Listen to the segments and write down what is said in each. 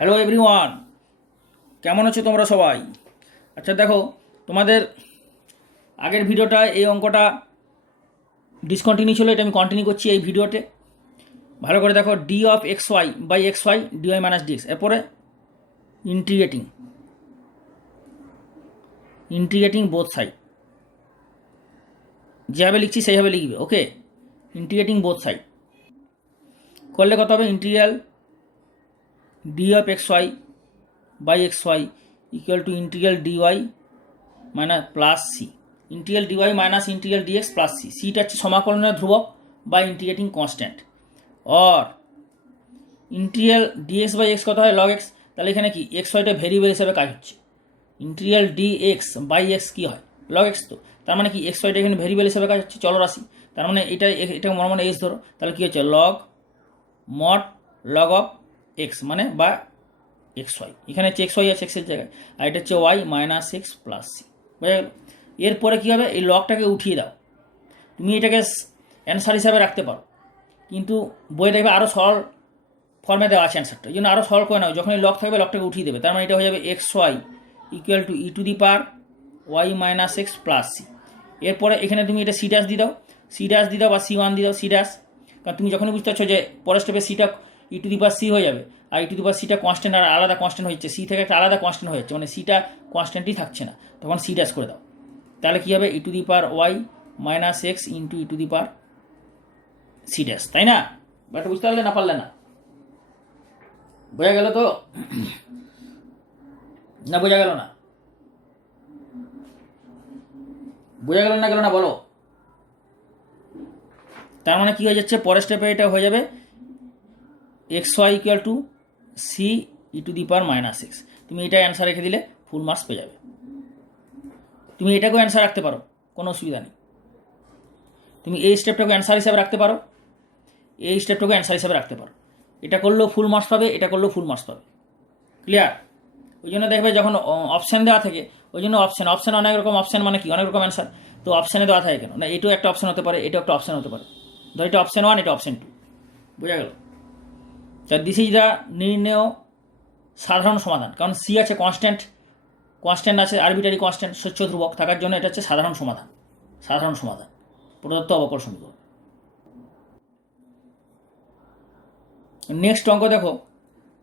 Hello everyone, কেমন আছো তোমরা সবাই? আচ্ছা দেখো, তোমাদের আগের ভিডিওটা এই অঙ্কটা ডিসকন্টিনিউ ছিল, এটা আমি কন্টিনিউ করছি এই ভিডিওতে। ভালো করে দেখো, d of x y by x y dy minus dx, এরপরে ইন্টিগ্রেটিং বোথ সাইড, যেভাবে লিখছি সেইভাবে লিখবে। ওকে, ইন্টিগ্রেটিং বোথ সাইড করলে কত হবে? Integral d of x y by x y equal to integral dy minus plus c, integral dy minus integral dx plus c. সিটা হচ্ছে সমাকলনের ধ্রুবক বা integrating constant, or integral dx by x কত হয়? Log x. তাহলে এখানে কি এক্স ওয়াইটা ভেরিয়েবল হিসাবে কাজ হচ্ছে। ইন্টিগ্রাল ডিএক্স বাই এক্স কী হয়? Log x. তো তার মানে কি এক্স ওয়াইটা এখানে ভেরিয়েবল হিসাবে কাজ হচ্ছে, চলরাশি। তার মানে এটা মনে মনে এক্স ধরো, তাহলে কী হচ্ছে? Log mod log of x মানে বা এক্স ওয়াই, এখানে হচ্ছে এক্স ওয়াই আছে এক্সের জায়গায়, আর এটা হচ্ছে y minus x plus c. বুঝা গেল? এরপরে কী হবে? এই লগটাকে উঠিয়ে দাও। তুমি এটাকে অ্যান্সার হিসাবে রাখতে পারো, কিন্তু বইয়ে দেখবে আরও সরল ফর্মে দেওয়া আছে অ্যান্সারটা, এই জন্য আরও সরল করে নাও। যখন এই লগ থাকবে লগটাকে উঠিয়ে দেবে, তার মানে এটা হয়ে যাবে x y equal to E to the power y minus x plus c. এরপরে এখানে তুমি এটা সি ড্যাশ দিয়ে দাও, বা সি ওয়ান দিয়ে দাও, সি ড্যাশ। কারণ তুমি যখনই বুঝতে পারছো যে পরের স্টেপে সিটা ই টু দি পাওয়ার সি হয়ে যাবে, আর ই টু দি পাওয়ার সিটা কনস্ট্যান্ট আর আলাদা কনস্ট্যান্ট হয়ে যাচ্ছে, সি থেকে একটা আলাদা কনস্ট্যান্ট হয়ে যাচ্ছে, মানে সিটা কনস্ট্যান্টই থাকছে না, তখন সি ড্যাশ করে দাও। তাহলে কী হবে? E to the power y minus x into E to the power C dash, তাই না? ব্যাপারটা বুঝতে পারলে না পারলে না? বোঝা গেল তো? না বোঝা গেল না? বোঝা গেল না গেল না বলো? তার মানে কী হয়ে যাচ্ছে? পরের স্টেপে এটা হয়ে যাবে x y equal to c e to the power minus x. তুমি এটা অ্যান্সার রেখে দিলে ফুল মার্কস পেয়ে যাবে। তুমি এটাকেও অ্যান্সার রাখতে পারো, কোনো অসুবিধা নেই। তুমি এই স্টেপটাকে অ্যান্সার হিসাবে রাখতে পারো, এই স্টেপটাকে অ্যান্সার হিসাবে রাখতে পারো। এটা করলেও ফুল মার্কস পাবে, এটা করলেও ফুল মার্কস পাবে। ক্লিয়ার? ওই জন্য দেখবে যখন অপশান দেওয়া থাকে, ওই জন্য অপশান অনেক রকম অপশান, মানে কি অনেক রকম অ্যান্সার। তো অপশানে দেওয়া থাকে কেন? না এটাও একটা অপশান হতে পারে, এটাও একটা অপশান হতে পারে। ধর এটা অপশান ওয়ান, এটা অপশান টু। বোঝা গেল? তা দিস ইজ দ্য নির্ণেয় সাধারণ সমাধান। কারণ সি আছে কনস্ট্যান্ট আছে, আরবিটারি কনস্ট্যান্ট, স্বচ্ছ ধ্রুবক থাকার জন্য এটা হচ্ছে সাধারণ সমাধান প্রদত্ত অবকল সমীকরণ। নেক্সট অঙ্ক দেখো,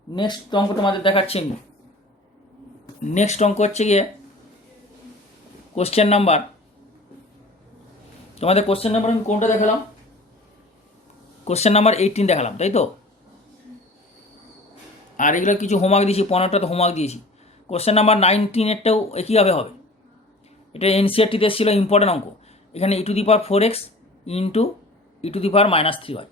নেক্সট অঙ্ক তোমাদের দেখাচ্ছি আমি। নেক্সট অঙ্ক হচ্ছে গিয়ে কোশ্চেন নাম্বার, তোমাদের কোশ্চেন নাম্বার আমি কোনটা দেখালাম? কোশ্চেন নাম্বার 18 দেখালাম, তাই তো? আর এগুলো কিছু হোমওয়ার্ক দিয়েছি, 15টা তো হোমওয়ার্ক দিয়েছি। কোশ্চেন নাম্বার 19-এরটাও একইভাবে হবে। এটা এনসিআরটিতে এসেছিলো, ইম্পর্টেন্ট অঙ্ক। এখানে e to the power 4x into E to the power minus 3y।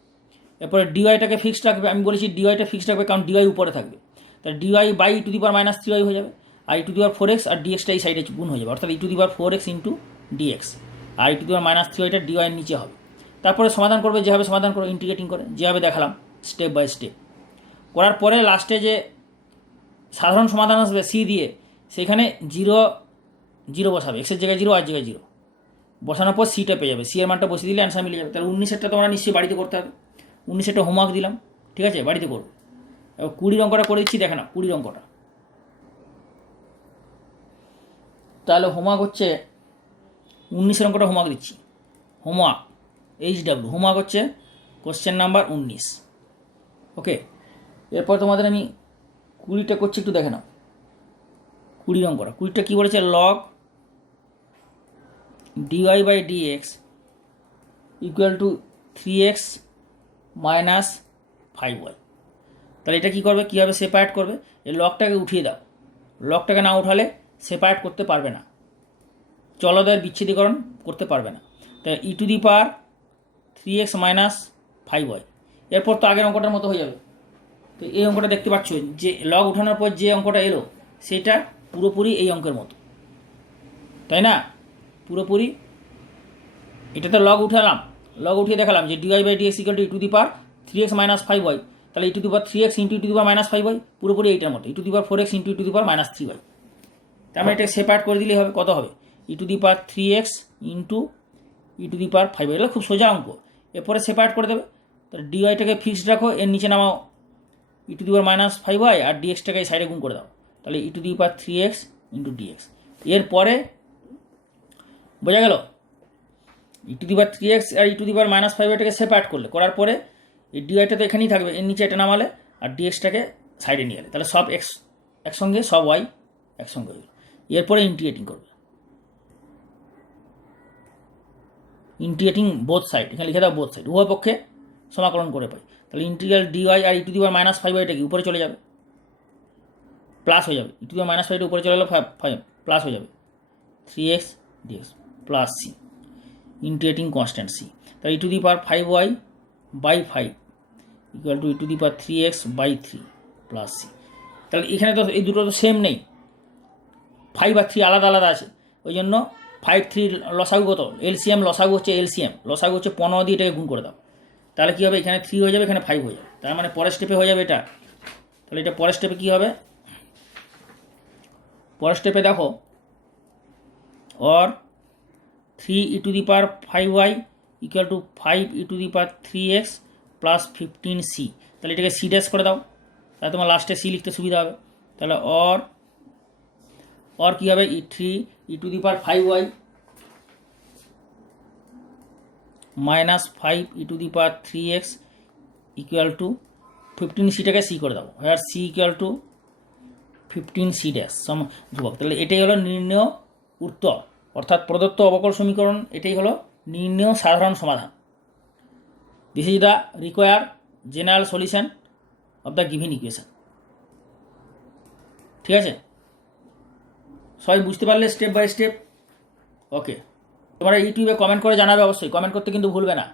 এরপরে ডিওয়াইটাকে ফিক্সড রাখবে, আমি বলেছি ডিওয়াইটা ফিক্সড রাখবে কারণ ডিওয়াই উপরে থাকবে, তাহলে dy by e to the power minus 3y হয়ে যাবে। আর e to the power 4x আর ডিএক্সটা এই সাইডে গুণ হয়ে যাবে, অর্থাৎ e to the power 4x into d x, আর e to the power minus 3yটা ডিওয়াইয়ের নিচে হবে। তারপরে সমাধান করবে, যেভাবে সমাধান করো ইন্টিগ্রেটিং করে, যেভাবে দেখালাম স্টেপ বাই স্টেপ। করার পরে লাস্টে যে সাধারণ সমাধান আসবে সি দিয়ে, সেখানে 0 বসাবে, এক্সের জায়গায় 0 আর জায়গায় 0 বসানোর পর সিটা পেয়ে যাবে, সি এর মানটা বসিয়ে দিলে অ্যান্সার মিলে যাবে। তাহলে 19-এরটা তোমরা নিশ্চয়ই বাড়িতে করতে হবে। 19-এরটা হোমওয়ার্ক দিলাম, ঠিক আছে? বাড়িতে করো। এবার 20 অঙ্কটা করে দিচ্ছি, দেখে না 20 অঙ্কটা। তাহলে হোমওয়ার্ক হচ্ছে 19-এর অঙ্কটা হোমওয়ার্ক দিচ্ছি, হোমওয়ার্ক HW হোমওয়ার্ক হচ্ছে কোশ্চেন নাম্বার 19। ওকে, এরপর তোমাদের আমি 20টা করছি, একটু দেখে নাও 20 অঙ্কটা। 20টা কী বলেছে? Log dy by dx equal to 3x minus 5y। তাহলে এটা কী করবে? কীভাবে সেপারেট করবে? এই লগটাকে উঠিয়ে দাও, লগটাকে না উঠালে সেপারেট করতে পারবে না, চলদের বিচ্ছেদীকরণ করতে পারবে না। তাহলে e to the power 3x minus 5y। এরপর তো আগের অঙ্কটার মতো হয়ে যাবে। তো এই অঙ্কটা দেখতে পাচ্ছ, যে লগ উঠানোর পর যে অঙ্কটা এলো সেটা পুরোপুরি এই অঙ্কের মতো, তাই না? পুরোপুরি এটাতে লগ উঠালাম, লগ উঠিয়ে দেখালাম যে dy by dx equal to E to the power 3x minus 5y। তাহলে e to the power 3x into E to the power minus 5y পুরোপুরি এইটার মতো, e to the power 4x into E to the power minus 3y। তার মানে এটা separate করে দিলেই হবে। কত হবে? E to the power 3x into E to the power 5y। এগুলো খুব সোজা অঙ্ক। এরপরে সেপারেট করে দেবে। তাহলে ডিওয়াইটাকে ফিক্সড রাখো, এর নিচে নামাও ই to the power minus 5y আর ডিএক্সটাকে এই সাইডে গুণ করে দাও, তাহলে e to the power 3x into dx. এরপরে বোঝা গেল, e to the power 3x আর e to the power minus 5yটাকে সেপারেট করলে, করার পরে এই ডিওয়াইটা তো এখানেই থাকবে, এর নিচে এটা নামালে আর ডিএক্সটাকে সাইডে নিয়ে এলে, তাহলে সব এক্স একসঙ্গে, সব ওয়াই একসঙ্গে হয়ে গেল। এরপরে ইন্টিগ্রেটিং করবে, ইন্টিগ্রেটিং বোথ সাইড, এখানে লিখে দাও বোথ সাইড, উভয় পক্ষে সমাকলন করে পাই। তাহলে ইন্টিগ্রাল ডিওয়াই আর e to the power minus 5yটা কি উপরে চলে যাবে, প্লাস হয়ে যাবে, ই টু দি পাওয়ার মাইনাস 5টা উপরে চলে গেলো, 5 প্লাস হয়ে যাবে 3x dx plus c, integrating constant c. তাহলে e to the power 5y by 5 equal to E to the power 3x by 3 plus c. তাহলে এখানে তো এই দুটো তো সেম নেই, 5 আর 3 আলাদা আলাদা আছে, ওই জন্য 5 3 লসাগু কত, এলসিএম লসাগু হচ্ছে, এলসিএম লসাগু হচ্ছে 15 দিয়ে এটাকে গুণ করে দাও, তাহলে কী হবে, এখানে 3 হয়ে যাবে, এখানে 5 হয়ে যাবে, তার মানে পরের স্টেপে হয়ে যাবে এটা। তাহলে এটা পরের স্টেপে কী হবে, পরের স্টেপে দেখো, or 3 e to the power 5y equal to 5 e to the power 3x plus 15c, তাহলে এটাকে সি ড্যাশ করে দাও, তাহলে তোমার লাস্টে সি লিখতে সুবিধা হবে। তাহলে অর কী হবে, 3 e to the power 5y minus 5 e to the power 3x equal to 15cটাকে সি করে দাও, আর c equal to 15c dash ধ্রুবক। তাহলে এটাই হলো নির্ণেয় উত্তর, অর্থাৎ প্রদত্ত অবকল সমীকরণ, এটাই হলো নির্ণেয় সাধারণ সমাধান। This is the require general solution of the given equation. ঠিক আছে, সবাই বুঝতে পারলে স্টেপ বাই স্টেপ? ওকে, তোমরা ইউটিউবে কমেন্ট করে জানাবে, অবশ্যই কমেন্ট করতে কিন্তু ভুলবে না,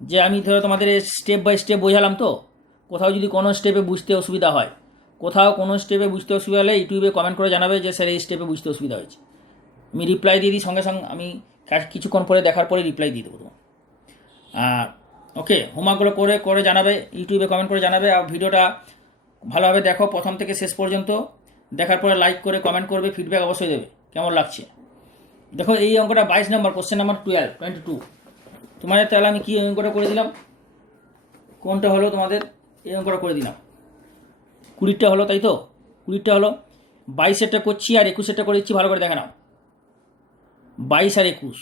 যে আমি ধরো তোমাদের স্টেপ বাই স্টেপ বোঝালাম, তো কোথাও যদি কোনো স্টেপে বুঝতে অসুবিধা হয়, কোথাও কোনো স্টেপে বুঝতে অসুবিধা হলে ইউটিউবে কমেন্ট করে জানাবে যে স্যার এই স্টেপে বুঝতে অসুবিধা হয়েছে, আমি রিপ্লাই দিয়ে দিই সঙ্গে সঙ্গে, আমি কিছুক্ষণ পরে দেখার পরে রিপ্লাই দিয়ে দেবো তোমার। আর ওকে, হোমওয়ার্কগুলো করে করে জানাবে, ইউটিউবে কমেন্ট করে জানাবে, আর ভিডিওটা ভালোভাবে দেখো প্রথম থেকে শেষ পর্যন্ত, দেখার পরে লাইক করে কমেন্ট করবে, ফিডব্যাক অবশ্যই দেবে কেমন লাগছে। দেখো এই অঙ্কটা 22 নম্বর, কোশ্চেন নাম্বার 22। তোমাদের তাহলে আমি কী অঙ্কটা করে দিলাম, কোনটা হলো তোমাদের, এই অঙ্কটা করে দিলাম, 20টা হলো, তাই তো 20টা হলো, 22-এরটা করছি আর 21-এরটা করে দিচ্ছি, ভালো করে দেখে নাও। 22 আর 21,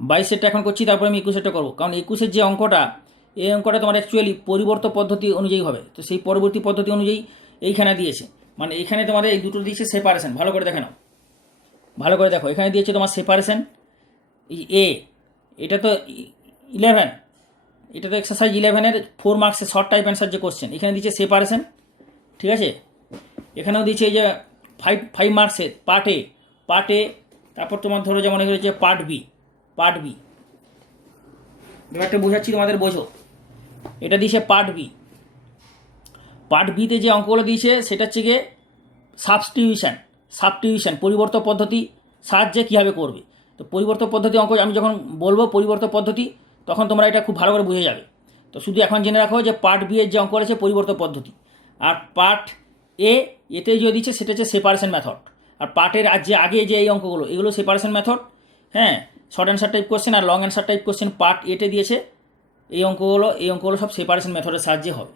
22-এরটা এখন করছি, তারপরে আমি 21-এরটা করবো, কারণ 21-এর যে অঙ্কটা, এই অঙ্কটা তোমার অ্যাকচুয়ালি পরিবর্তন পদ্ধতি অনুযায়ী হবে, তো সেই পরবর্তী পদ্ধতি অনুযায়ী এইখানে দিয়েছে, মানে এখানে তোমাদের এই দুটো দিয়েছে সেপারেশন, ভালো করে দেখে নাও, ভালো করে দেখো, এখানে দিয়েছে তোমার সেপারেশন, এই এটা তো 11, এটা তো এক্সারসাইজ 11-এর 4 মার্কসের শর্ট টাইপ অ্যান্সার যে কোশ্চেন, এখানে দিয়েছে সেপারেশন, ঠিক আছে। এখানেও দিয়েছে এই যে 5 মার্কসের পার্ট এ, তারপর তোমার ধরো যেমন এগুলো হচ্ছে পার্ট বি, ব্যাপারটা বোঝাচ্ছি তোমাদের, বোঝো, এটা দিয়েছে পার্ট বিতে যে অঙ্কগুলো দিয়েছে সেটা হচ্ছে গিয়ে সাবস্টিটিউশন পরিবর্তন পদ্ধতি সাহায্যে কীভাবে করবে। তো পরিবর্তন পদ্ধতি অঙ্ক আমি যখন বলবো পরিবর্তন পদ্ধতি, তখন তোমরা এটা খুব ভালো করে বুঝে যাবে। তো শুধু এখন জেনে রাখো যে পার্ট বি এর যে অঙ্ক রয়েছে পরিবর্তন পদ্ধতি, আর পার্ট এতে যে দিচ্ছে সেটা হচ্ছে সেপারেশন মেথড, আর পার্টের যে আগে যে এই অঙ্কগুলো এগুলো সেপারেশন মেথড, হ্যাঁ, শর্ট অ্যান্সার টাইপ কোশ্চেন আর long answer type question part এতে দিয়েছে, এই অঙ্কগুলো সব সেপারেশন মেথডের সাহায্যে হবে,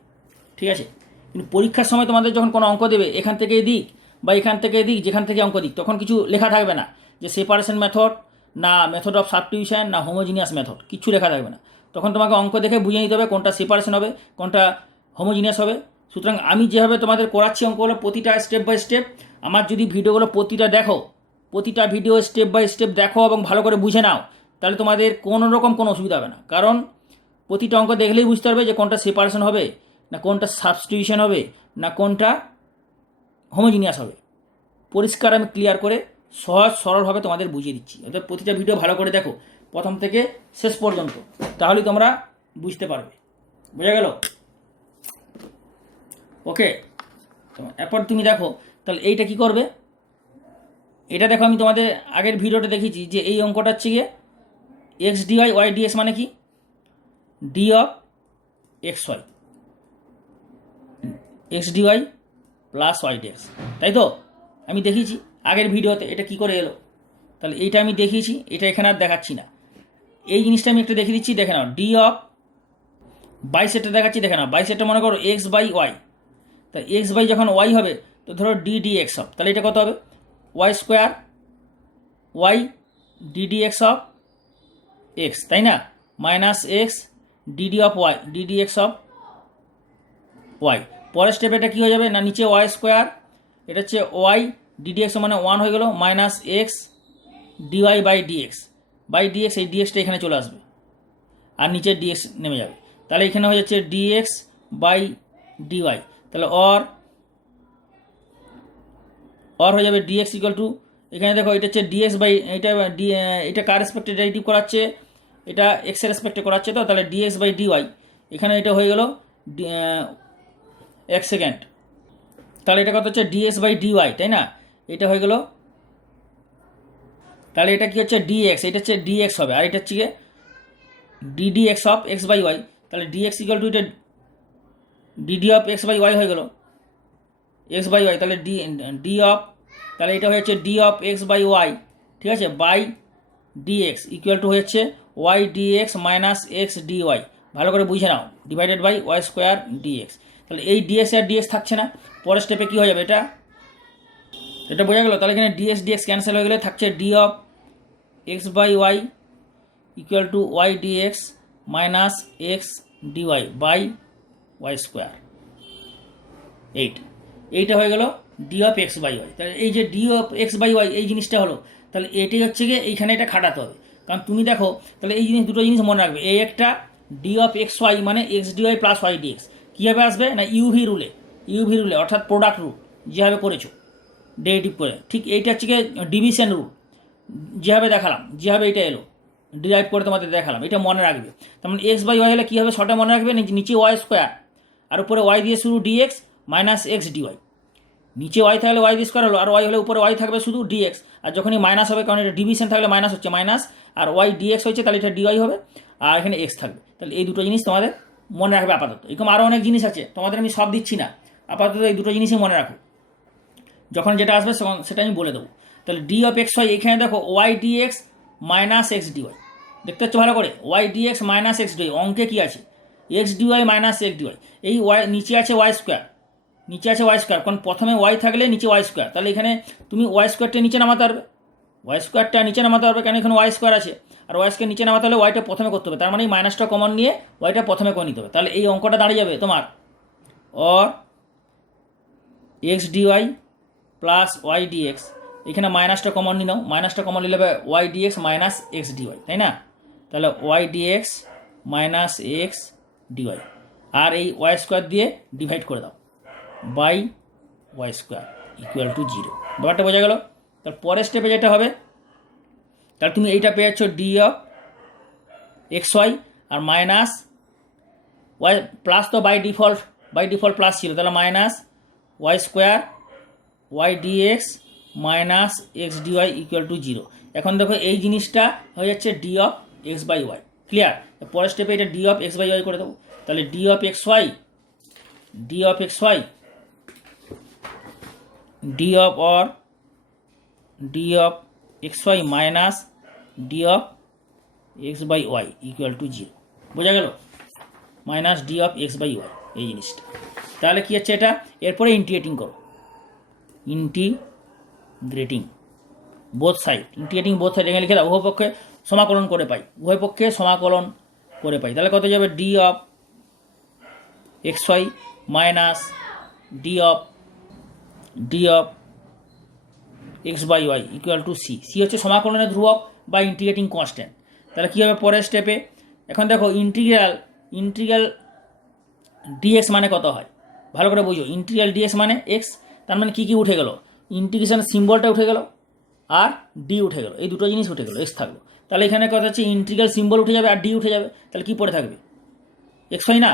ঠিক আছে। কিন্তু পরীক্ষার সময় তোমাদের যখন কোনো অঙ্ক দেবে, এখান থেকে দিক বা এখান থেকে দিক, যেখান থেকে অঙ্ক দিক, তখন কিছু লেখা থাকবে না যে সেপারেশন মেথড না মেথড অফ সাবস্টিটিউশন না হোমোজিনিয়াস মেথড, কিছু লেখা থাকবে না। তখন তোমাকে অঙ্ক দেখে বুঝে নিতে হবে কোনটা সেপারেশন হবে, কোনটা হোমোজিনিয়াস হবে। সুতরাং আমি যেভাবে তোমাদের করাচ্ছি অঙ্কগুলো প্রতিটা স্টেপ বাই স্টেপ, আমার যদি ভিডিওগুলো প্রতিটা ভিডিও স্টেপ বাই স্টেপ দেখো এবং ভালো করে বুঝে নাও, তাহলে তোমাদের কোনো রকম কোনো অসুবিধা হবে না। কারণ প্রতিটা অঙ্ক দেখলেই বুঝতে পারবে যে কোনটা সেপারেশন হবে না কোনটা সাবস্টিটিউশন হবে না কোনটা হোমোজিনিয়াস হবে। পরিষ্কার আমি ক্লিয়ার করে সহজ সরলভাবে তোমাদের বুঝিয়ে দিচ্ছি। অর্থাৎ প্রতিটা ভিডিও ভালো করে দেখো প্রথম থেকে শেষ পর্যন্ত, তাহলেই তোমরা বুঝতে পারবে। বোঝা গেল? ওকে, এরপর তুমি দেখো তাহলে এইটা কি করবে। এটা দেখো আমি তোমাদের আগের ভিডিওটা দেখেছি যে এই অঙ্কটা হচ্ছে গিয়ে এক্স ডিওয়াই ওয়াই ডিএক্স মানে কি, d of x y, x dy plus y dx, তাই তো আমি দেখিয়েছি আগের ভিডিওতে এটা কি করে এলো। তাহলে এইটা আমি দেখিয়েছি, এটা এখানে আর দেখাচ্ছি না। এই জিনিসটা আমি একটু দেখে দিচ্ছি, দেখে নাও। ডি অফ 22 দেখাচ্ছি, দেখে নাও। 22 মনে করো এক্স বাই ওয়াই, তা এক্স বাই যখন ওয়াই হবে তো ধরো ডি ডি এক্স অফ, তাহলে এটা কত হবে y square y dd x of x, তাই না, minus x dd of y dd x of y. পরের স্টেপে এটা কী হয়ে যাবে না, নিচে ওয়াই স্কোয়ার, এটা হচ্ছে ওয়াই ডিডি এক্স মানে 1 হয়ে গেল, minus x dy by dx এই ডিএক্সটা এখানে চলে আসবে আর নিচে ডিএক্স নেমে যাবে, তাহলে এখানে হয়ে যাচ্ছে ডিএক্স বাই ডিওয়াই, তাহলে অর হয়ে যাবে ডিএক্স ইকুয়াল টু, এখানে দেখো এটা হচ্ছে ডিএক্স বাই এটা কার রেসপেক্টে ডেরিভেটিভ করাচ্ছে, এটা এক্সের রেসপেক্টে করাচ্ছে, তো তাহলে ডিএক্স বাই ডিওয়াই এখানে এটা হয়ে গেল এক সেকেন্ড, তাহলে এটা কত হচ্ছে ডিএক্স বাই ডিওয়াই, তাই না, এটা হয়ে গেল, তাহলে এটা কি হচ্ছে ডিএক্স, এটা হচ্ছে ডিএক্স হবে, আর এটা হচ্ছে গিয়ে dd x of x by y, তাহলে ডিএক্স ইকুয়াল টু এটা dd of x by y হয়ে গেল এক্স বাই ওয়াই, তাহলে ডি অফ, তাহলে এটা হচ্ছে d of x by y, ঠিক আছে, বাই ডিএক্স ইকুয়াল টু হচ্ছে y dx minus x dy, ভালো করে বুঝে নাও, divided by y square dx, তাহলে এই ডিএক্স আর ডিএক্স থাকছে না, পরের স্টেপে কী হয়ে যাবে এটা বোঝা গেল, তাহলে এখানে ডিএক্স ডিএক্স ক্যান্সেল হয়ে গেলে থাকছে d of x by y equal to y dx minus x dy by y square, এইটা হয়ে গেল d of x by y. তাহলে এই যে d of x by y এই জিনিসটা হলো, তাহলে এটাই হচ্ছে গিয়ে এইখানে এটা খাটাতে হবে, কারণ তুমি দেখো তাহলে এই দুটো জিনিস মনে রাখবে, এই একটা ডি অফ এক্স ওয়াই মানে x dy plus y dx কীভাবে আসবে না ইউভি রুলে অর্থাৎ প্রোডাক্ট রুল যেভাবে করেছো ডেরিভেটিভ করে, ঠিক এইটা হচ্ছে গিয়ে ডিভিশন রুল যেভাবে দেখালাম, যেভাবে এটা এলো ডিরাইভ করে তোমাদের দেখালাম, এটা মনে রাখবে। তার মানে এক্স বাই ওয়াই হলে কী হবে শর্টে মনে রাখবে, নিচে ওয়াই স্কোয়ার আর উপরে ওয়াই দিয়ে শুরু ডিএক্স মাইনাস এক্স ডিওয়াই, নিচে ওয়াই থাকলে ওয়াই দিয়ে স্কোয়ার হলো, আর ওয়াই হলে উপরে ওয়াই থাকবে শুধু ডিএক্স, আর যখনই মাইনাস হবে কারণ এটা ডিভিশন থাকলে মাইনাস হচ্ছে মাইনাস, আর ওয়াই ডিএক্স হচ্ছে তাহলে এটা ডিওয়াই হবে, আর এখানে এক্স থাকবে, তাহলে এই দুটো জিনিস তোমাদের মনে রাখবে আপাতত। এরকম আরও অনেক জিনিস আছে, তোমাদের আমি সব দিচ্ছি না, আপাতত এই দুটো জিনিসই মনে রাখো, যখন যেটা আসবে সেটা আমি বলে দেবো। তাহলে ডি অফ এক্স ওয়াই এখানে দেখো y dx minus x dy, দেখতে পাচ্ছ ভালো করে, y dx minus x dy, অঙ্কে কী আছে x dy minus x dy, এই ওয়াই নিচে আছে ওয়াই স্কোয়ার, কারণ প্রথমে ওয়াই থাকলে নিচে ওয়াই স্কোয়ার, তাহলে এখানে তুমি ওয়াই স্কোয়ারটা নিচে নামাতে পারবে, কেন এখানে ওয়াই স্কোয়ার আছে, আর ওয়াই স্কোয়ার নিচে নামাতে হলে ওয়াইটা প্রথমে করতে হবে, তার মানে এই মাইনাসটা কমন নিয়ে ওয়াইটা প্রথমে করে নিতে হবে, তাহলে এই অঙ্কটা দাঁড়িয়ে যাবে তোমার or x dy plus y dx, এখানে মাইনাসটা কমন নিয়ে নাও, মাইনাসটা কমন নিলে y dx minus x dy, তাই না, তাহলে y dx minus x dy, আর এই ওয়াই স্কোয়ার দিয়ে ডিভাইড করে দাও by y square equal to 0, ব্যাপারটা বোঝা গেল। তার পরের স্টেপে যেটা হবে, তাহলে তুমি এইটা পেয়ে যাচ্ছ ডি অফ এক্স ওয়াই আর মাইনাস ওয়াই প্লাস, তো বাই ডিফল্ট প্লাস ছিল, তাহলে minus y square y dx minus x dy equal to 0। এখন দেখো এই জিনিসটা হয়ে যাচ্ছে d of x by y, clear. পরের স্টেপে এটা d of x by y করে দেবো, তাহলে d of x y d of x y minus d of x by y equal to 0, বোঝা গেল, minus d of x by y এই জিনিসটা। তাহলে কী হচ্ছে এটা, এরপরে ইন্টিগ্রেটিং করো, ইন্টিগ্রেটিং বোথ সাইড এখানে লিখে দাও, উভয় পক্ষে সমাকলন করে পাই, তাহলে কত যাবে d of x y minus d of x by y equal to c হচ্ছে সমাকলনের ধ্রুবক বা ইন্টিগ্রেটিং কনস্ট্যান্ট। তাহলে কী হবে পরের স্টেপে, এখন দেখো ইন্টিগ্রাল ডিএক্স মানে কত হয় ভালো করে বুঝো, ইন্টিগ্রাল ডিএক্স মানে এক্স, তার মানে কী উঠে গেল, ইন্টিগ্রেশন সিম্বলটা উঠে গেল আর ডি উঠে গেল, এই দুটো জিনিস উঠে গেল, এক্স থাকলো, তাহলে এখানে কথা হচ্ছে ইন্টিগ্রাল সিম্বল উঠে যাবে আর ডি উঠে যাবে, তাহলে কী পড়ে থাকবে এক্স হয় না,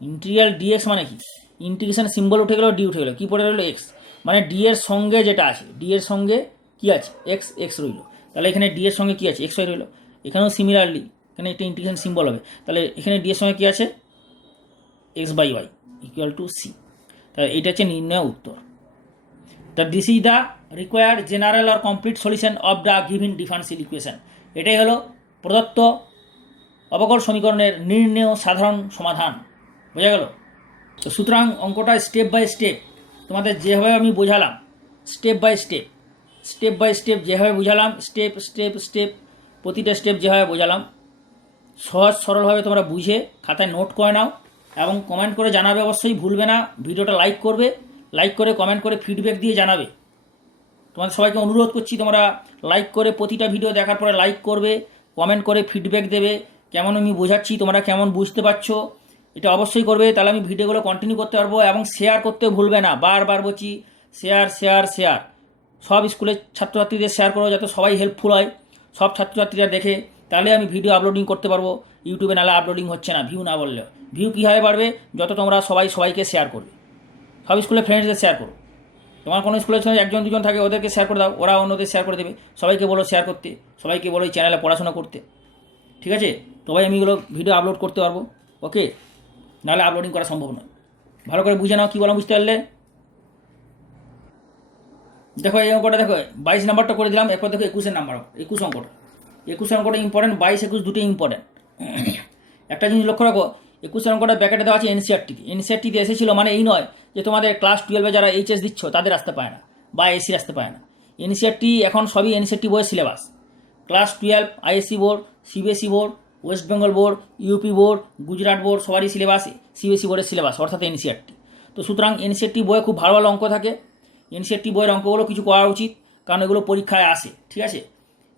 ইন্টিগ্রাল ডিএক্স মানে কি, ইন্টিগ্রেশন সিম্বল উঠে গেল ডি উঠে গেল, কী পড়ে রইল এক্স, মানে ডি এর সঙ্গে যেটা আছে, ডি এর সঙ্গে কী আছে এক্স রইল, তাহলে এখানে ডি এর সঙ্গে কী আছে এক্স ওয়াই রইল, এখানেও সিমিলারলি এখানে একটা ইন্টিগ্রেশন সিম্বল হবে, তাহলে এখানে ডি এর সঙ্গে কী আছে x by y equal to c, তাহলে এইটা হচ্ছে নির্ণয় উত্তর। তা this is the required general or complete solution of the given differential equation, এটাই হলো প্রদত্ত অবকল সমীকরণের নির্ণেয় সাধারণ সমাধান, বোঝা গেল। তো সুতরাং অঙ্কটা স্টেপ বাই স্টেপ তোমাদের যেভাবে আমি বোঝালাম, স্টেপ বাই স্টেপ যেভাবে বোঝালাম, স্টেপ প্রতিটা স্টেপ যেভাবে বোঝালাম, সহজ সরলভাবে তোমরা বুঝে খাতায় নোট করে নাও এবং কমেন্ট করে জানাবে। অবশ্যই ভুলবে না, ভিডিওটা লাইক করবে, লাইক করে কমেন্ট করে ফিডব্যাক দিয়ে জানাবে। তোমাদের সবাইকে অনুরোধ করছি তোমরা লাইক করে, প্রতিটা ভিডিও দেখার পরে লাইক করবে, কমেন্ট করে ফিডব্যাক দেবে, কেমন আমি বোঝাচ্ছি, তোমরা কেমন বুঝতে পারছো, এটা অবশ্যই করবে। তাহলে আমি ভিডিওগুলো কন্টিনিউ করতে পারবো। এবং শেয়ার করতে ভুলবে না, বারবার বলছি শেয়ার। সব স্কুলের ছাত্রছাত্রীদের শেয়ার করো, যাতে সবাই হেল্পফুল হয়, সব ছাত্রছাত্রীরা দেখে, তাহলে আমি ভিডিও আপলোডিং করতে পারবো ইউটিউবে। নাহলে আপলোডিং হচ্ছে না, ভিউ না বললেও। ভিউ কীভাবে বাড়বে? যত তোমরা সবাইকে শেয়ার করবে, সব স্কুলের ফ্রেন্ডসদের শেয়ার করো। তোমার কোনো স্কুলের সঙ্গে একজন দুজন থাকে, ওদেরকে শেয়ার করে দাও, ওরা অন্যদের শেয়ার করে দেবে। সবাইকে বলো শেয়ার করতে, সবাইকে বলো এই চ্যানেলে পড়াশোনা করতে, ঠিক আছে? তবেই আমি এগুলো ভিডিও আপলোড করতে পারবো, ওকে? নাহলে আপলোডিং করা সম্ভব নয়। ভালো করে বুঝে নাও, কী বলো বুঝতে পারলে? দেখো এই অঙ্কটা, দেখো 22 নাম্বারটা করে দিলাম। এরপর দেখো 21 নাম্বার, 21 অঙ্কটা ইম্পর্টেন্ট, 22 21 দুটোই ইম্পর্টেন্ট। একটা জিনিস লক্ষ্য রাখো, 21 অঙ্কটা ব্যাকেটে দেওয়া আছে এনসিআরটিতে এসেছিলো, মানে এই নয় যে তোমাদের ক্লাস 12-এ যারা এইচএস দিচ্ছ তাদের আসতে পারে না, বা এসির আসতে পারে না। এনসিআরটি এখন সবই এনসিআরটি বইয়ের syllabus. Class 12 ISC board, CBSE board, West Bengal board, UP board, Gujarat board, সবারই সিলেবাস সিবিএসই বোর্ডের সিলেবাস, অর্থাৎ এনসিআরটি। তো সুতরাং এনসিআরটি বইয়ে খুব ভালো ভালো অঙ্ক থাকে। এনসিআরটি বইয়ের অঙ্কগুলো কিছু করা উচিত, কারণ এগুলো পরীক্ষায় আসে, ঠিক আছে?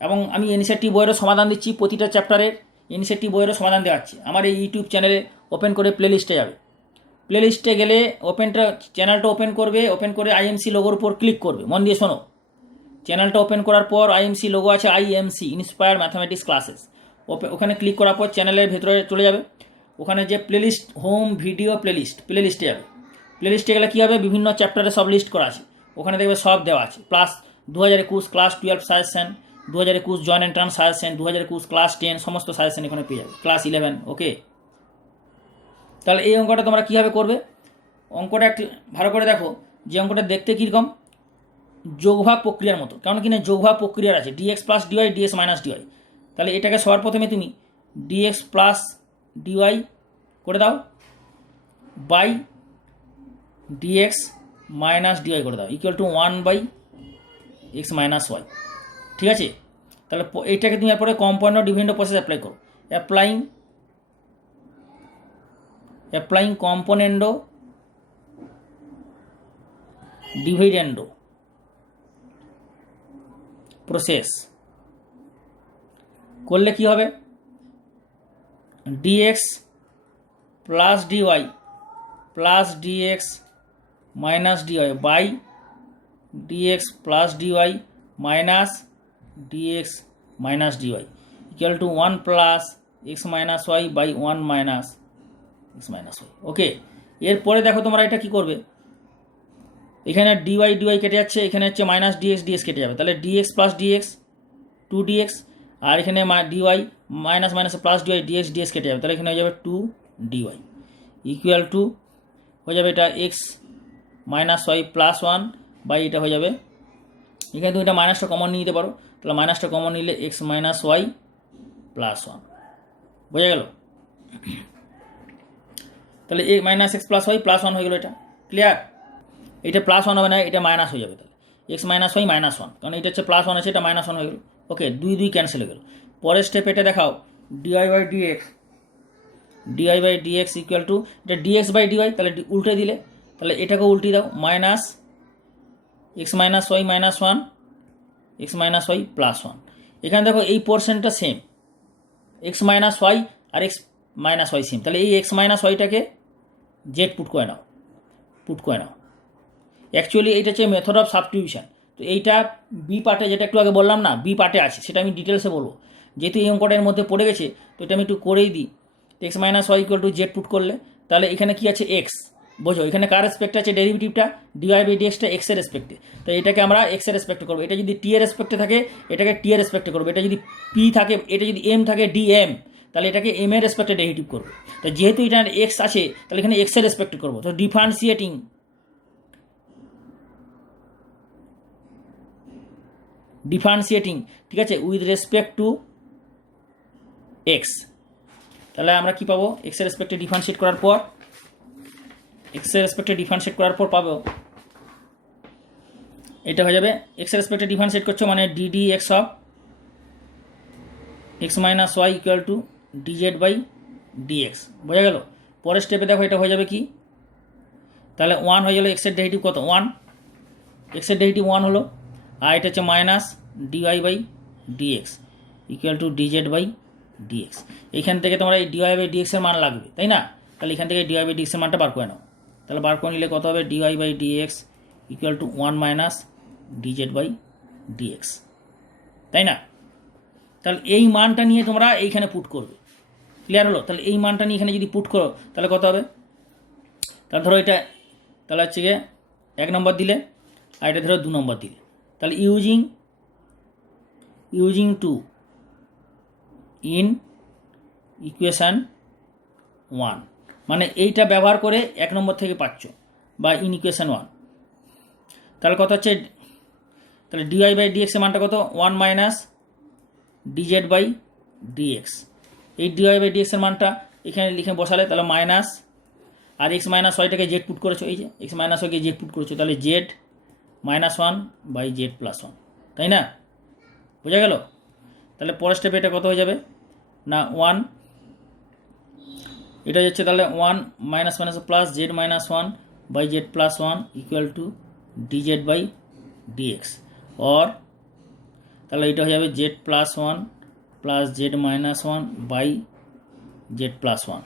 এবং আমি এনসিআরটি বইয়েরও সমাধান দিচ্ছি, প্রতিটা চ্যাপ্টারের এনসিআরটি বইয়েরও সমাধান দেওয়াচ্ছি। আমার এই ইউটিউব চ্যানেলে ওপেন করে প্লেলিস্টে যাবে, প্লেলিস্টে গেলে চ্যানেলটা ওপেন করবে, ওপেন করে আইএমসি লোগোর উপর ক্লিক করবে। মন দিয়ে শোনো, চ্যানেলটা ওপেন করার পর আইএমসি লোগো আছে, আইএমসি ইন্সপায়ার ম্যাথামেটিক্স ক্লাসেস, ওখানে ক্লিক করার পর চ্যানেলের ভেতরে চলে যাবে। ওখানে যে প্লেলিস্ট, হোম ভিডিও প্লেলিস্টে যাবে। প্লেলিস্টে গেলে কী হবে, বিভিন্ন চ্যাপ্টারে সব লিস্ট করা আছে, ওখানে দেখবে সব দেওয়া আছে। Plus 2021 class 12 suggestion, 2021 joint entrance suggestion, 2021 class 10 সমস্ত সাজেশন এখানে পেয়ে যাবে, ক্লাস 11, ওকে? তাহলে এই অঙ্কটা তোমরা কীভাবে করবে? অঙ্কটা একটু ভালো করে দেখো, যে অঙ্কটা দেখতে কীরকম, যোগভাগ প্রক্রিয়ার মতো। কারণ কি না, যোগভাগ প্রক্রিয়ার আছে, dx plus dy, dx minus dy. তাহলে এটাকে সবার প্রথমে তুমি ডিএক্স প্লাস ডিওয়াই করে দাও, বাই ডিএক্স মাইনাস ডিওয়াই করে দাও, equal to 1/x minus Y, ঠিক আছে? তাহলে এইটাকে তুমি এরপরে কম্পাউন্ড ডিভিডেন্ড প্রসেস অ্যাপ্লাই করো। অ্যাপ্লাইং কম্পোনেন্ডো ডিভিডেন্ডো প্রসেস করলে কি হবে, dx plus dy plus dx minus dy by dx plus dy minus dx minus dy equal to 1 plus x minus y by 1 minus x minus Y, okay? এরপরে দেখো তোমরা এটা কি করবে, এখানে ডিওয়াই কেটে যাচ্ছে, এখানে হচ্ছে মাইনাস ডিএক্স কেটে যাবে। তাহলে ডিএক্স প্লাস ডিএক্স 2dx, আর এখানে dy minus plus dy dx কেটে যাবে। তাহলে এখানে হয়ে যাবে 2dy ইকুয়াল টু হয়ে যাবে এটা x minus Y plus 1 by এটা হয়ে যাবে, এখানে তুমি এটা মাইনাসটা কমন নিয়ে নিতে পারো। তাহলে মাইনাসটা কমন নিলে এক্স মাইনাস ওয়াই প্লাস 1, বোঝা গেল? তাহলে minus x plus Y plus 1 হয়ে গেলো, এটা ক্লিয়ার? এটা প্লাস 1 হবে না, এটা মাইনাস হয়ে যাবে। তাহলে এক্স মাইনাস ওয়াই মাইনাস 1, কারণ এটা হচ্ছে প্লাস 1 আছে, এটা মাইনাস 1 হয়ে গেল, ওকে? 2 ক্যান্সেল হয়ে গেল। পরের স্টেপ এটা দেখাও, dy by dx equal to এটা ডিএক্স বাই ডিওয়াই, তাহলে উল্টে দিলে, তাহলে এটাকে উল্টে দাও, minus x minus y minus 1 x minus Y plus 1। এখানে দেখো এই পোর্শনটা সেম, এক্স মাইনাস ওয়াই আর এক্স মাইনাস ওয়াই সেম। তাহলে এই এক্স মাইনাস ওয়াইটাকে জেড পুট করে নাও। অ্যাকচুয়ালি এইটা হচ্ছে মেথড অফ সাবস্টিটিউশন। তো এইটা বি পার্টে, যেটা একটু আগে বললাম না, বি পার্টে আছে, সেটা আমি ডিটেলসে বলবো। যেহেতু এই অঙ্কটার মধ্যে পড়ে গেছে, তো এটা আমি একটু করেই দিই। X minus Y equal to z put করলে, তাহলে এখানে কি আছে, এক্স, বোঝো এখানে কার রেসপেক্টে আছে ডেরিভেটিভটা, ডিওয়াই বাই ডিএক্সটা এক্সের রেসপেক্টে। তো এটাকে আমরা এক্সের রেসপেক্টে করবো। এটা যদি টি এর রেসপেক্টে থাকে, এটাকে টি এর রেসপেক্টে করবো। এটা যদি পি থাকে, এটা যদি এম থাকে, ডি এম, তাহলে এটাকে এম এর রেসপেক্টে ডেরিভেটিভ করবো। তো যেহেতু এটা এক্স আছে, তাহলে এখানে এক্সের রেসপেক্টে করবো। তো ডিফারেন্সিয়েটিং ঠিক আছে, উইথ রেসপেক্ট টু এক্স। তাহলে আমরা কি পাবো, এক্সের রেসপেক্টে ডিফারেন্সিয়েট করার পর এক্সের রেসপেক্টে ডিফারেন্সিয়েট করার পর পাবো এটা হয়ে যাবে এক্সের রেসপেক্টে ডিফারেন্সিয়েট করছো মানে dd x of x minus Y equal to dz by dx. বোঝা গেল? পরের স্টেপে দেখো এটা হয়ে যাবে কি, তাহলে 1 হয়ে গেল এক্সের ডেরিভেটিভ কত 1, এক্সের ডেরিভেটিভ 1 হলো, আর এটা হচ্ছে minus dy by dx equal to dz by dx. এইখান থেকে তোমরা এই ডিওয়াই বাই ডিএক্সের মান লাগবে, তাই না? তাহলে এখান থেকে ডিওয়াই বাই ডিএক্সের মানটা বার করে নাও। তাহলে বার করে নিলে কত হবে, dy by dx equal to 1 minus dz by dx, তাই না? তাহলে এই মানটা নিয়ে তোমরা এইখানে পুট করবে। ক্লিয়ার হলো? তাহলে এই মানটা নিয়ে এখানে যদি পুট করো তাহলে কত হবে, তাহলে ধরো এটা তাহলে হচ্ছে গিয়ে 1 নম্বর দিলে, আর এটা ধরো 2 নম্বর দিলে। তাহলে ইউজিং টু ইন ইকুয়েশান 1 মানে এইটা ব্যবহার করে 1 নম্বর থেকে পাচ্ছ, বা ইন ইকুয়েশান 1। তাহলে কত হচ্ছে, তাহলে ডিওয়াই বাই ডিএক্সের মানটা কত 1 মাইনাস ডিজেড বাই ডিএক্স। এই ডিওয়াই বাই ডিএক্সের মানটা এখানে লিখে বসালে তাহলে মাইনাস, আর এক্স মাইনাস ওয়াইটাকে জেড পুট করেছো, এই যে এক্স মাইনাস ওয়াইকে জেড পুট করেছো, তাহলে z minus 1 by z plus 1, তাই না? বোঝা গেল? তাহলে পরের স্টেপে এটা কত হয়ে যাবে না 1, এটা হচ্ছে তাহলে 1 minus minus plus z minus 1 by z plus 1 equal to dz by dx, or তাহলে এটা হয়ে যাবে z plus 1 plus z minus 1 by z plus 1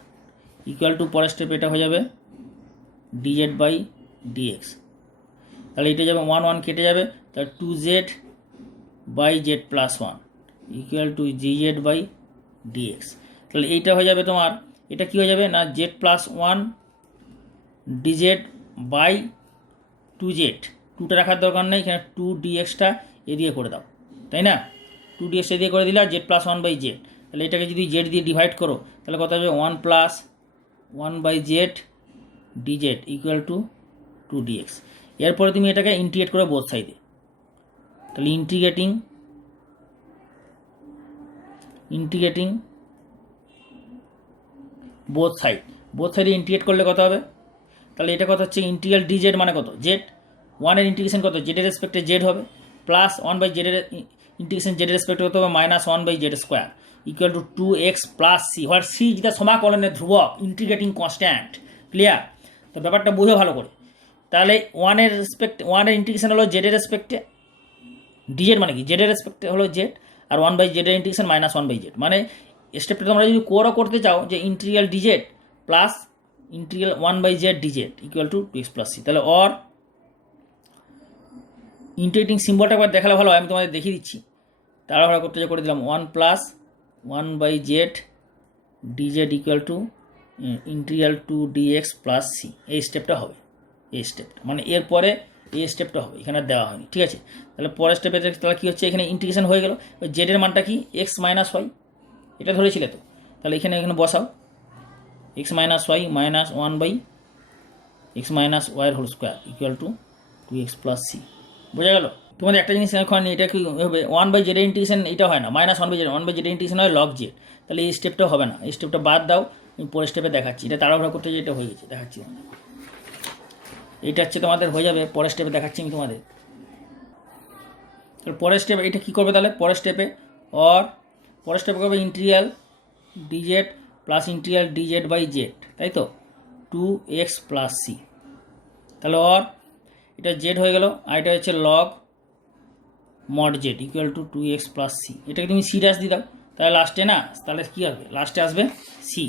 equal to পরের স্টেপ এটা হয়ে যাবে ডিজেড বাই ডিএক্স। তাহলে এটা যাবে 1 1 কেটে যাবে, তাহলে 2z by z plus 1 equal to dz by dx. তাহলে এইটা হয়ে যাবে তোমার, এটা কি হয়ে যাবে না Z plus 1 DZ by 2z, 2টা রাখার দরকার নেই, এখানে 2 ডিএক্সটা এদিকে করে দাও, তাই না? 2 ডিএক্স এদিকে করে দিলে আর জেড প্লাস 1 বাই জেড, তাহলে এটাকে যদি জেড দিয়ে ডিভাইড করো তাহলে কত হবে 1 plus 1 by z dz equal to 2 dx. এরপরে তুমি এটাকে ইন্টিগ্রেট করে বোথ সাইডে, তাহলে ইন্টিগ্রেটিং বোথ সাইডে ইন্টিগ্রেট করলে কত হবে, তাহলে এটা কত হচ্ছে ইন্টিগ্রাল ডিজেড মানে কত জেড, 1 এর ইন্টিগ্রেশন কত জেডের রেসপেক্টে জেড হবে, প্লাস 1 বাই জেডের ইন্টিগ্রেশন জেডের রেসপেক্টে কত হবে minus 1 by z square equal to 2x plus c, where c যেটা সমাকলনের ধ্রুবক, ইন্টিগ্রেটিং কনস্ট্যান্ট। ক্লিয়ার? তো ব্যাপারটা বুঝো ভালো করে। তাহলে 1 এর ইন্টিগ্রেশন হলো জেডের রেসপেক্টে, ডিজেড মানে কি জেডের রেসপেক্টে হলো জেড, আর 1 বাই জেডের ইন্টিগ্রেশন মাইনাস 1 বাই জেড, মানে স্টেপটা তোমরা যদি করতে চাও যে integral dz plus integral 1 by z dz equal to 2x plus c. তাহলে অর ইন্টিগ্রেটিং সিম্বলটা একবার দেখালে ভালো হয়, আমি তোমাদের দেখিয়ে দিচ্ছি। তাড়াহুড়া করতে করে দিলাম 1 plus 1 by z dz equal to integral 2 dx plus c. এই স্টেপটা হবে, এই স্টেপটা মানে এরপরে এই স্টেপটা হবে, এখানে দেওয়া হয়নি, ঠিক আছে? তাহলে পরের স্টেপে তাহলে কী হচ্ছে, এখানে ইন্টিগ্রেশন হয়ে গেল, জেডের মানটা কি এক্স মাইনাস ওয়াই, এটা ধরেছিলে তো, তাহলে এখানে বসাও x minus y minus 1 by x minus ওয়াইয়ের whole square equal to 2x plus c. বোঝা গেল? তোমাদের একটা জিনিস এখন এটা কি হবে, 1 বাই জেডের ইন্টিগ্রেশন এটা হয় না, মাইনাস 1 বাই জেড, 1 বাই জেডের ইন্টিগ্রেশন হয় লগ জেড, তাহলে এই স্টেপটা হবে না, এই স্টেপটা বাদ দাও, আমি পরের স্টেপে দেখাচ্ছি। এটা তাড়াহুড়া করতে যে এটা হয়ে গেছে দেখাচ্ছি তোমাদের, এইটা হচ্ছে তোমাদের হয়ে যাবে পরের স্টেপে দেখাচ্ছি আমি তোমাদের। তাহলে পরের স্টেপে এটা কী করবে, তাহলে পরের স্টেপে করবে integral dz plus integral dz by z, তাই তো 2x প্লাস সি। তাহলে এটা জেড হয়ে গেল, আর এটা হচ্ছে log mod z equal to 2x plus c. এটাকে তুমি সি ড্যাশ দিয়ে দাও, তাহলে লাস্টে না, তাহলে কী আসবে, লাস্টে আসবে সি,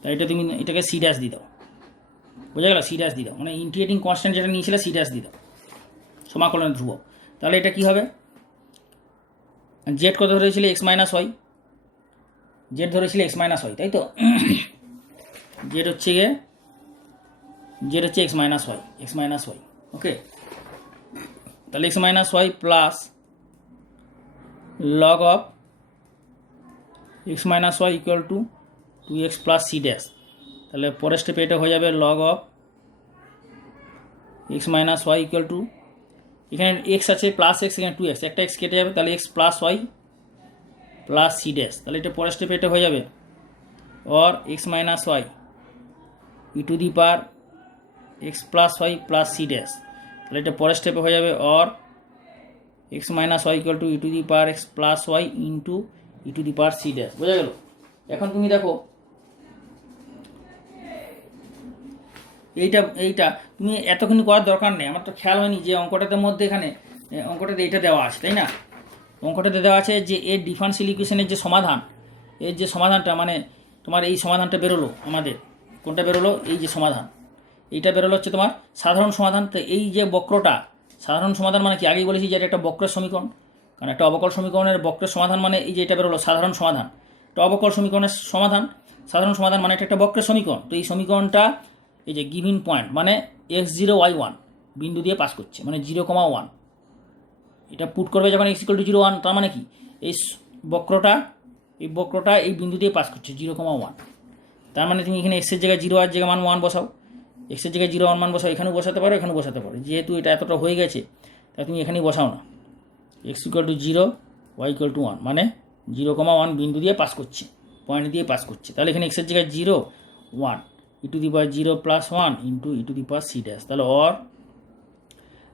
তাই এটা তুমি এটাকে সি ড্যাশ দিয়ে দাও। বোঝা গেল? সি ড্যাশ দিয়ে দাও, মানে ইন্টিগ্রেটিং কনস্ট্যান্ট যেটা নিয়েছিলে সি ড্যাশ দিয়ে দাও, সমাকলনের ধ্রুবক। তাহলে এটা কী হবে, জেড কত ধরেছিল এক্স মাইনাস ওয়াই, জেড ধরেছিল এক্স মাইনাস ওয়াই, তাই তো? জেড হচ্ছে এক্স মাইনাস ওয়াই, ওকে। তাহলে x minus Y plus log of x minus Y equal to 2x plus C dash. তাহলে পরের স্টেপে এটা হয়ে যাবে log of x minus Y equal to, এখানে এক্স আছে প্লাস এক্স, এখানে 2x, একটা এক্স কেটে যাবে, তাহলে X plus Y plus C dash. তাহলে এটা পরের স্টেপে এটা হয়ে যাবে or X minus Y E to the power x plus Y plus C dash, তাহলে এটা পরের স্টেপে হয়ে যাবে or X minus Y equal to E to the power x plus Y into E to the power C dash. বোঝা গেল? এখন তুমি দেখো এইটা তুমি এতক্ষণ করার দরকার নেই, আমার তো খেয়াল হয়নি যে অঙ্কটার মধ্যে এখানে অঙ্কটাতে এইটা দেওয়া আছে, তাই না? অঙ্কটাতে দেওয়া আছে যে এর ডিফারেন্সিয়াল ইকুয়েশনের যে সমাধান, এর যে সমাধানটা মানে তোমার এই সমাধানটা বেরোলো আমাদের, কোনটা বেরোলো? এই যে সমাধান, এইটা বেরোলো হচ্ছে তোমার সাধারণ সমাধান। তো এই যে বক্রটা, সাধারণ সমাধান মানে কি? আগেই বলেছি যে এটা একটা বক্রের সমীকরণ, কারণ একটা অবকল সমীকরণের বক্রের সমাধান মানে এই যে এটা বেরোলো সাধারণ সমাধান। একটা অবকল সমীকরণের সমাধান, সাধারণ সমাধান মানে এটা একটা বক্রের সমীকরণ। তো এই সমীকরণটা এই যে গিভিন পয়েন্ট মানে x0y1 বিন্দু দিয়ে পাস করছে, মানে 0,1। এটা পুট করবে যখন x=0 তার মানে কি? এই বক্রটা এই বিন্দু দিয়ে পাস করছে 0,1। তার মানে তুমি এখানে এক্সের জায়গায় 0 আর জায়গায় মান 1 বসাও, এক্সের জায়গায় 0 মান বসাও, এখানেও বসাতে পারো এখানেও বসাতে পারো। যেহেতু এটা এতটা হয়ে গেছে তা তুমি এখানেই বসাও না, x=0 y=1 মানে 0,1 বিন্দু দিয়ে পাস করছে, পয়েন্ট দিয়ে পাস করছে। তাহলে এখানে এক্সের জায়গায় 0 1 e to the power 0 plus 1 into E to the power C dash. তাহলে or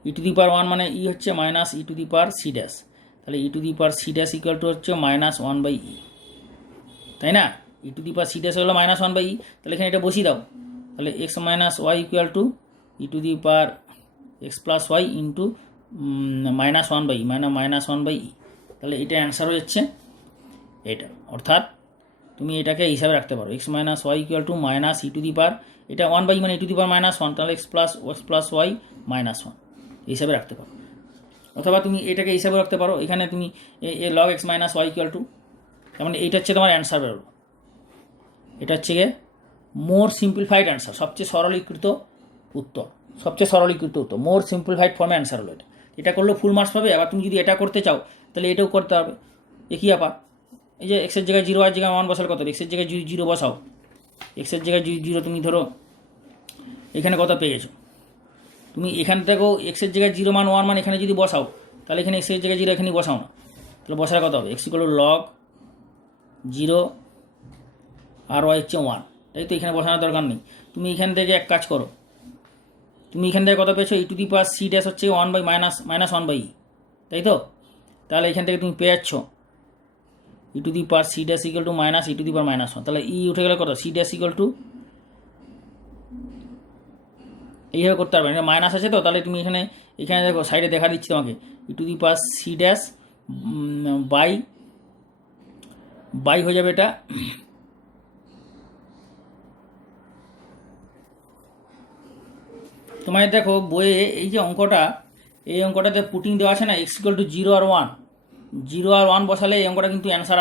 e to the power 1 মানে ই হচ্ছে minus e to the power C dash. তাহলে e to the power C dash equal to হচ্ছে -1/e, তাই না? E to the power C dash হলো -1/e। তাহলে এখানে এটা বসিয়ে দাও, তাহলে x minus Y equal to E to the power x plus Y into -1/e মানে -1/e। তাহলে এটা অ্যান্সার হয়ে যাচ্ছে এটা। অর্থাৎ তুমি এটাকে হিসাবে রাখতে পারো x minus Y equal to minus e to the power, এটা 1/e মানে ই টু দি পাওয়ার -1, তাহলে এক্স প্লাস ওয়াই -1 হিসাবে রাখতে পারো। অথবা তুমি এটাকে হিসাবে রাখতে পারো, এখানে তুমি এ log x minus Y equal to, তার মানে এইটা হচ্ছে তোমার অ্যান্সার বেরোলো। এটা হচ্ছে গিয়ে মোর সিম্পলিফাইড অ্যান্সার, সবচেয়ে সরলীকৃত উত্তর, মোর সিম্পলিফাইড ফর্মে অ্যান্সার হলো এটা। এটা করলেও ফুল মার্কস পাবে। আবার তুমি যদি এটা করতে চাও তাহলে এটাও করতে হবে। একই ব্যাপার, এই যে এক্সের জায়গায় 0 আর জায়গায় 1 বসালে কত? এক্সের জায়গায় 0 বসাও, এক্সের জায়গায় 0 তুমি ধরো এখানে কত পেয়ে গেছো, তুমি এখান থেকেও এক্সের জায়গায় 0 মান 1 মান এখানে যদি বসাও তাহলে এখানে এক্সের জায়গায় 0 এখানেই বসাও না, তাহলে বসালে কত হবে? এক্স ইকুয়াল টু লগ 0 আর ওয়াই হচ্ছে 1, তাই তো? এখানে বসানোর দরকার নেই। তুমি এখান থেকে এক কাজ করো, তুমি এখান থেকে কত পেয়েছো? E to the power C dash হচ্ছে 1/-1/e, তাই তো? তাহলে এখান থেকে তুমি পেয়ে যাচ্ছ e to the power C dash equal to minus e to the power -1। তাহলে ই উঠে গেলে কত? সি ড্যাশ ইকুয়াল টু, এইভাবে করতে পারবে, এটা মাইনাস আছে তো, তাহলে তুমি এখানে দেখো সাইডে দেখা দিচ্ছি তোমাকে, e to the power C dash by হয়ে যাবে এটা তোমার দেখো বইয়ে এই যে অঙ্কটা, এই অঙ্কটাতে পুটিং দেওয়া আছে না, এক্স ইকুয়াল টু 0 আর 1, 0 আর 1 বসালে এই অঙ্কটা কিন্তু অ্যান্সার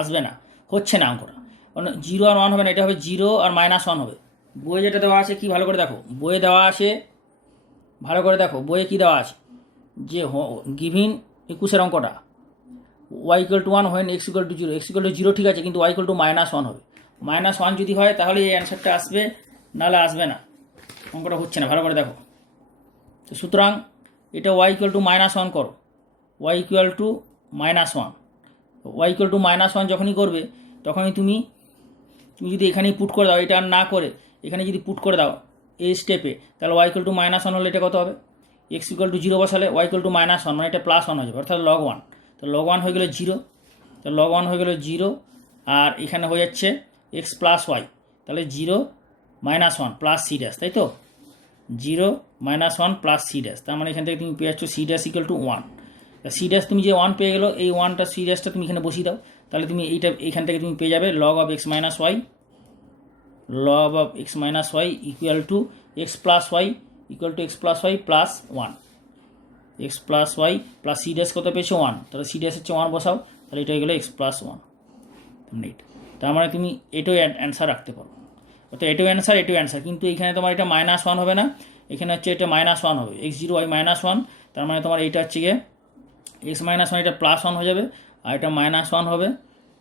আসবে না, হচ্ছে না অঙ্কটা। কারণ 0 আর 1 হবে না, এটা হবে 0 আর -1 হবে। বইয়ে যেটা দেওয়া আছে কি ভালো করে দেখো, বইয়ে দেওয়া আছে ভালো করে দেখো, বইয়ে কী দেওয়া আছে যে গিভিন 21 অঙ্কটা y ইকুয়াল টু 1 হয় x equal to 0, x equal to 0 ঠিক আছে, কিন্তু y ইকুয়াল টু -1 হবে। -1 যদি হয় তাহলে এই অ্যান্সারটা আসবে, নাহলে আসবে না, অঙ্কটা হচ্ছে না। ভালো করে দেখো তো, সুতরাং এটা y ইকুয়াল টু -1 করো, y equal to -1, y equal to -1 যখনই করবে তখনই তুমি যদি এখানেই পুট করে দাও, এটা আর না করে এখানে যদি পুট করে দাও এই স্টেপে, তাহলে y ইকুয়াল টু -1 হলে এটা কত হবে? x ইকুয়াল টু 0 বসালে y ইকুয়াল টু -1 মানে এটা +1 হয়ে যাবে, অর্থাৎ log 1। তো log 1 হয়ে গেলে 0, তো log 1 হয়ে গেলে 0, আর এখানে হয়ে যাচ্ছে x প্লাস ওয়াই, তাহলে 0 -1 প্লাস সি ড্যাশ, তাই তো? 0 -1 প্লাস সি ড্যাশ, তার মানে এখান থেকে তুমি পেয়ে যাচ্ছ C dash equal to 1। C dash তুমি যে 1 পেয়ে গেলো, এই 1টা সি ড্যাশটা তুমি এখানে বসিয়ে দাও, তাহলে তুমি এইখান থেকে তুমি পেয়ে যাবে log of x minus Y, log of x minus Y equal to x plus Y equal to x plus Y plus 1, x plus Y plus C dash কত পেয়েছো? 1, তাহলে সি ড্যাশ হচ্ছে 1 বসাও, তাহলে এটা হয়ে গেলো x প্লাস 1। তার মানে তুমি এটাও অ্যান্সার রাখতে পারো, অর্থাৎ এটাও অ্যান্সার, কিন্তু এখানে তোমার এটা -1 হবে না, এখানে হচ্ছে এটা -1 হবে, x0 y -1, তার মানে তোমার এইটা হচ্ছে গিয়ে x -1 এটা +1 হয়ে যাবে, আর এটা -1 হবে,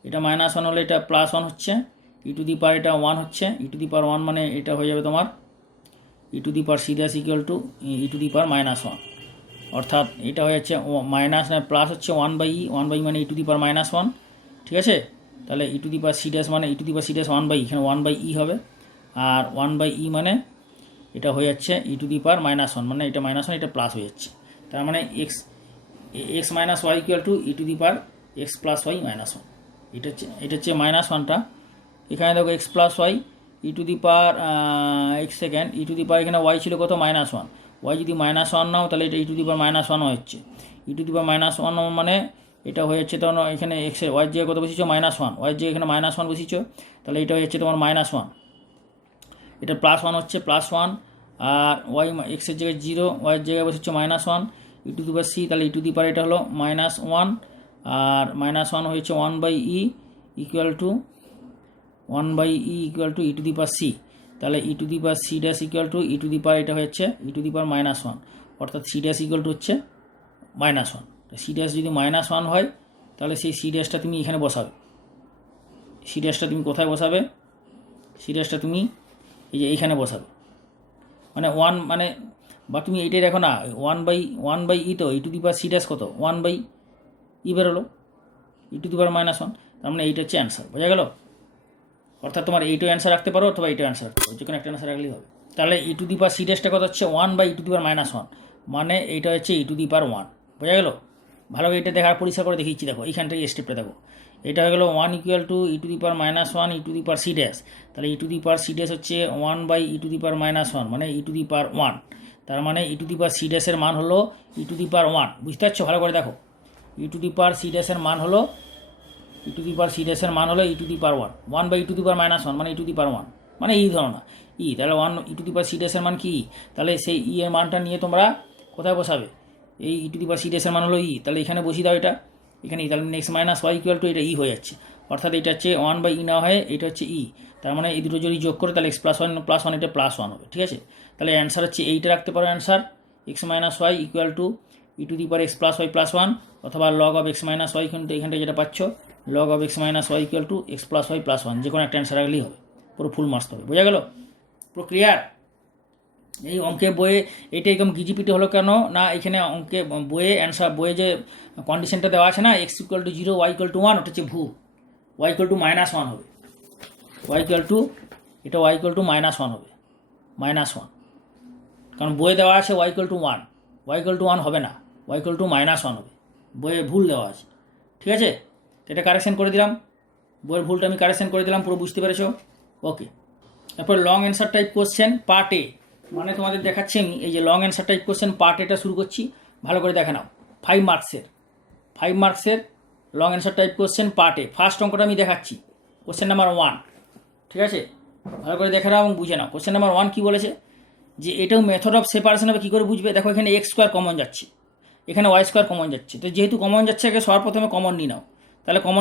এটা -1 হলে এটা +1 হচ্ছে, ই টু দি পাওয়ার এটা 1 হচ্ছে, ই টু দি পাওয়ার 1 মানে এটা হয়ে যাবে তোমার e to the power C dash equal to E to the power -1, অর্থাৎ এটা হয়ে যাচ্ছে মাইনাস না প্লাস হচ্ছে 1/e, 1/e মানে ই টু দি পাওয়ার -1, ঠিক আছে? তাহলে e to the power C dash মানে e to the power C dash 1/e, এখানে 1/e হবে, আর 1/e মানে এটা হয়ে যাচ্ছে ই টু দি পাওয়ার -1, মানে এটা -1 এটা প্লাস হয়ে যাচ্ছে। তার মানে x minus Y equal to E to the power x plus y -1। এটা হচ্ছে -1টা। এখানে দেখো x plus y E to the power এক সেকেন্ড, ই টু দি পাওয়ার এখানে ওয়াই ছিল কত -1, ওয়াই যদি -1 নাও তাহলে এটা ই টু দি পাওয়ার -1 হচ্ছে। ই টু দি পাওয়ার -1 মানে এটা হয়ে যাচ্ছে তখন এখানে এক্সের ওয়াইয়ের জায়গায় কত বসিয়েছো -1, ওয়াইয়ের জায়গায় এখানে -1 বসিয়েছো, তাহলে এটা হয়ে যাচ্ছে তোমার -1, এটা +1 হচ্ছে +1, আর ওয়াই এক্সের জায়গায় 0, ওয়াইয়ের জায়গায় বসেছো -1, e to the power c, তাহলে ই টু দি পাওয়ার এটা হলো -1, আর -1 হয়েছে 1/e equal to 1/e equal to E to the power c, তাহলে e to the power C dash equal to E to the power এটা হচ্ছে ই to the power -1, অর্থাৎ C dash equal to হচ্ছে -1। C dash যদি -1 হয় তাহলে সেই C ড্যাশটা তুমি এখানে বসাবে। সি ড্যাশটা তুমি কোথায় বসাবে? সি ড্যাশটা তুমি এই যে এইখানে বসাবে, মানে 1 মানে বা তুমি এইটাই দেখো না 1/e, তো e to the power C dash কত 1/e বেরোলো, ই টু দি পাওয়ার -1, তার মানে এইটা হচ্ছে অ্যান্সার। বোঝা গেল? অর্থাৎ তোমার এইটাও অ্যান্সার রাখতে পারো অথবা এইটাও অ্যান্সার রাখতে পারো, যে কোনো একটা অ্যান্সার রাখলেই হবে। তাহলে e to the power C ড্যাশটা কত হচ্ছে 1/e টু দি পাওয়ার -1, মানে এইটা হচ্ছে ই টু দি পাওয়ার 1। বোঝা গেল? ভালো করে এটা দেখার পরিষ্কার করে দেখিয়েছি, দেখো এইখানটাই স্টেপটা দেখো, এটা হয়ে গেলো 1 equal to E to the power -1 e to the power C dash, তাহলে e to the power C dash হচ্ছে 1/e টু দি পাওয়ার -1, মানে ই টু দি পাওয়ার 1, তার মানে e to the power C ড্যাশের মান হলো ই to the power 1। বুঝতে পারছো? ভালো করে দেখো, ই টু দি পাওয়ার সি ড্যাশের মান হলো ই টু দি পাওয়ার সি ড্যাশের মান হলো ই to the power 1/e two the power -1, মানে ই টু দি পাওয়ার 1, মানে ই ধরো না ই, তাহলে 1 e to the power C ড্যাশের মান কি? তাহলে সেই ই এর মানটা নিয়ে তোমরা কোথায় বসাবে? এই ই টু দি পাওয়ার সি ড্যাশের মান হলো ই, তাহলে এখানে বসিয়ে দাও এটা এখানে, তাহলে নেক্সট -y ইকুয়াল টু এটা ই হয়ে যাচ্ছে, অর্থাৎ এটা হচ্ছে 1/e না হয়ে এটা হচ্ছে ই, তার মানে এই দুটো যদি যোগ করে তাহলে x + 1 এটা +1 হবে। ঠিক আছে? তাহলে অ্যান্সার হচ্ছে এইটা রাখতে পারো answer, x - y equal to E to the power x + y + 1, অথবা log of x - y, কিন্তু এখানটা যেটা পাচ্ছ log of x - y equal to x + y + 1, যে কোনো একটা অ্যান্সার রাখলেই হবে, পুরো ফুল মার্কস হবে। বোঝা গেল? পুরো ক্লিয়ার? এই অঙ্কের বইয়ে এটা এরকম গিজিপিটি হলো কেন না, এখানে অঙ্কে বইয়ে অ্যান্সার বইয়ে যে কন্ডিশনটা দেওয়া আছে না x = 0 y = 1, ওটা হচ্ছে ভুল, y = -1 হবে, y = এটা y = -1 হবে, -1, কারণ বইয়ে দেওয়া আছে y = 1, y = 1 হবে না, y = -1 হবে, বইয়ে ভুল দেওয়া আছে। ঠিক আছে? এটা কারেকশন করে দিলাম, বইয়ের ভুলটা আমি কারেকশন করে দিলাম, পুরো বুঝতে পেরেছো? ওকে। তারপর long answer type question part এ, মানে তোমাদের দেখাচ্ছি আমি এই যে long answer type question part এটা শুরু করছি, ভালো করে দেখে নাও। 5 মার্কসের long answer type question part এ, ফার্স্ট অঙ্কটা আমি দেখাচ্ছি, কোশ্চেন নাম্বার 1। ঠিক আছে? ভালো করে দেখে নাও এবং বুঝে নাও। কোশ্চেন নাম্বার 1 কী বলেছে, যে এটাও মেথড অফ সেপারেশন হবে, কী করে বুঝবে? দেখো এখানে x² কমন যাচ্ছে, এখানে y² কমন যাচ্ছে, তো যেহেতু কমন যাচ্ছে আগে সবার প্রথমে কমন নিয়ে নাও, তাহলে কমন